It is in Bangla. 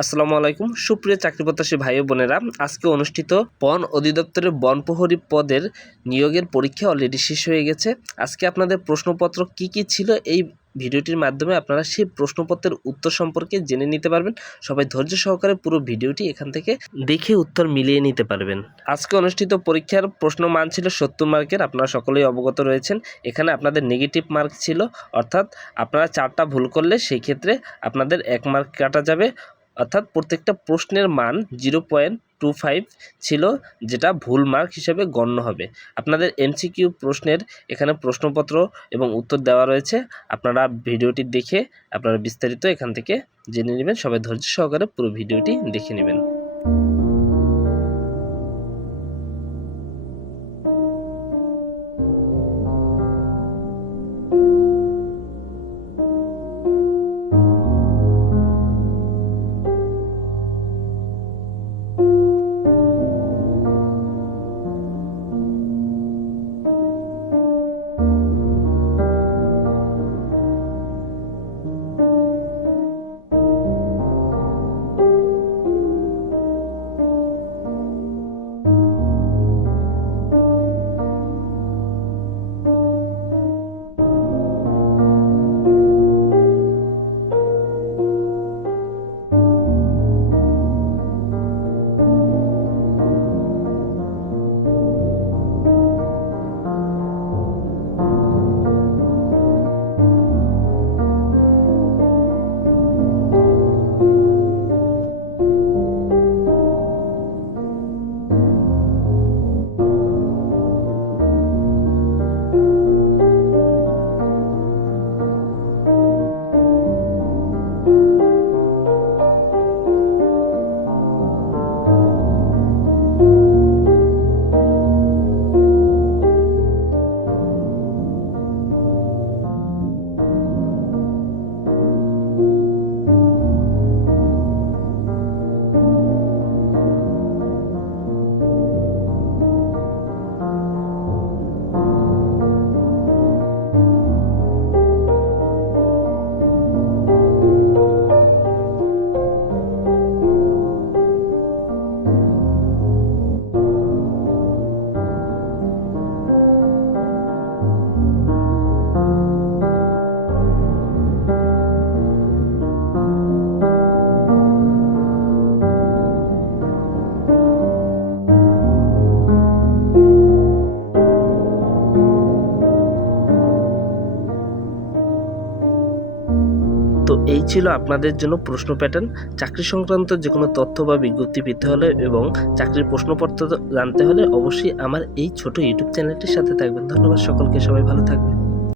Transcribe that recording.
আসসালামু আলাইকুম সুপ্রিয় চাকরিপ্রত্যাশী ভাই ও বোনেরা, আজকে অনুষ্ঠিত বন অধিদপ্তরের বন প্রহরী পদের নিয়োগের পরীক্ষা অলরেডি শেষ হয়ে গেছে। আজকে আপনাদের প্রশ্নপত্র কি ছিল এই ভিডিওটির মাধ্যমে আপনারা সেই প্রশ্নপত্রের উত্তর সম্পর্কে জেনে নিতে পারবেন। সবাই ধৈর্য সহকারে পুরো ভিডিওটি এখান থেকে দেখে উত্তর মিলিয়ে নিতে পারবেন। আজকে অনুষ্ঠিত পরীক্ষার প্রশ্ন মান ছিল 70 মার্কের, আপনারা সকলেই অবগত রয়েছেন। এখানে আপনাদের নেগেটিভ মার্ক ছিল, অর্থাৎ আপনারা 4টা ভুল করলে সেই ক্ষেত্রে আপনাদের 1 মার্ক কাটা যাবে, অর্থাৎ প্রত্যেকটা প্রশ্নের মান 0.25 ছিল, যেটা ভুল মার্ক হিসেবে গণ্য হবে। আপনাদের এমসিকিউ প্রশ্নের এখানে প্রশ্নপত্র এবং উত্তর দেওয়া রয়েছে, আপনারা ভিডিওটি দেখে আপনারা বিস্তারিত এখান থেকে জেনে নেবেন। সবাই ধৈর্য সহকারে পুরো ভিডিওটি দেখে নেবেন। তো এই ছিল আপনাদের জন্য প্রশ্ন প্যাটার্ন। চাকরি সংক্রান্ত যে কোনো তথ্য বা বিজ্ঞপ্তি পেতে হলে এবং চাকরির প্রশ্নপত্র জানতে হলে অবশ্যই আমার এই ছোট ইউটিউব চ্যানেলটির সাথে থাকবেন। ধন্যবাদ সকলকে, সবাই ভালো থাকবেন।